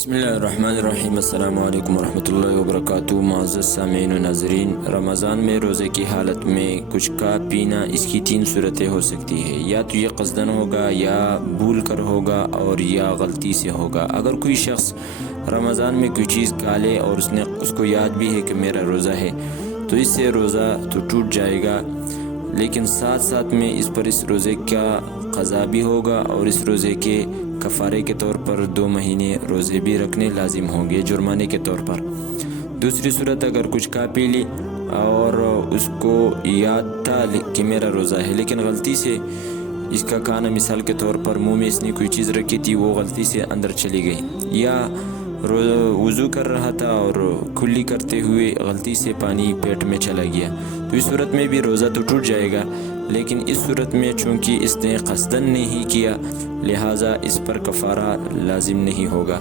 بسم اللہ الرحمن الرحیم۔ السلام علیکم ورحمۃ اللہ وبرکاتہ۔ معزز سامعین و ناظرین، رمضان میں روزے کی حالت میں کچھ کا پینا، اس کی 3 صورتیں ہو سکتی ہے۔ یا تو یہ قصدن ہوگا، یا بھول کر ہوگا، اور یا غلطی سے ہوگا۔ اگر کوئی شخص رمضان میں کوئی چیز کھا لے اور اس کو یاد بھی ہے کہ میرا روزہ ہے، تو اس سے روزہ تو ٹوٹ جائے گا، لیکن ساتھ ساتھ میں اس روزے کا قضا بھی ہوگا، اور اس روزے کے کفارے کے طور پر 2 مہینے روزے بھی رکھنے لازم ہوں گے جرمانے کے طور پر۔ دوسری صورت، اگر کچھ کھا پی لی اور اس کو یاد تھا کہ میرا روزہ ہے، لیکن غلطی سے اس کا کھانا، مثال کے طور پر منہ میں اس نے کوئی چیز رکھی تھی، وہ غلطی سے اندر چلی گئی، یا وضو کر رہا تھا اور کھلی کرتے ہوئے غلطی سے پانی پیٹ میں چلا گیا، تو اس صورت میں بھی روزہ تو ٹوٹ جائے گا، لیکن اس صورت میں چونکہ اس نے قصدن نہیں کیا، لہٰذا اس پر کفارہ لازم نہیں ہوگا۔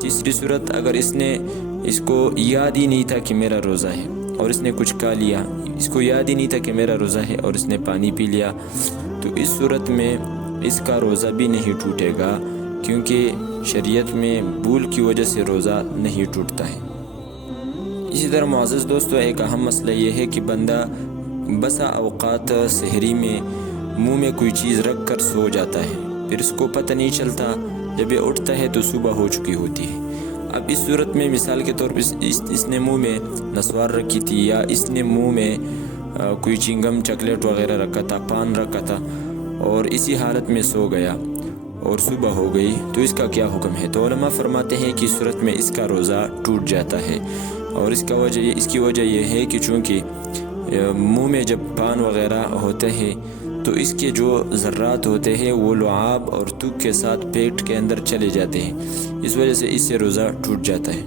تیسری صورت، اگر اس کو یاد ہی نہیں تھا کہ میرا روزہ ہے اور اس نے کچھ کھا لیا، اس کو یاد ہی نہیں تھا کہ میرا روزہ ہے اور اس نے پانی پی لیا، تو اس صورت میں اس کا روزہ بھی نہیں ٹوٹے گا، کیونکہ شریعت میں بھول کی وجہ سے روزہ نہیں ٹوٹتا ہے۔ اسی طرح معزز دوستو، ایک اہم مسئلہ یہ ہے کہ بندہ بسا اوقات سحری میں منہ میں کوئی چیز رکھ کر سو جاتا ہے، پھر اس کو پتہ نہیں چلتا، جب یہ اٹھتا ہے تو صبح ہو چکی ہوتی ہے۔ اب اس صورت میں مثال کے طور پر اس نے منہ میں نسوار رکھی تھی، یا اس نے منہ میں کوئی چنگم، چاکلیٹ وغیرہ رکھا تھا، پان رکھا تھا، اور اسی حالت میں سو گیا اور صبح ہو گئی، تو اس کا کیا حکم ہے؟ تو علماء فرماتے ہیں کہ اس صورت میں اس کا روزہ ٹوٹ جاتا ہے، اور اس کی وجہ یہ ہے کہ چونکہ منہ میں جب پان وغیرہ ہوتے ہیں تو اس کے جو ذرات ہوتے ہیں وہ لعاب اور تھوک کے ساتھ پیٹ کے اندر چلے جاتے ہیں، اس وجہ سے اس سے روزہ ٹوٹ جاتا ہے۔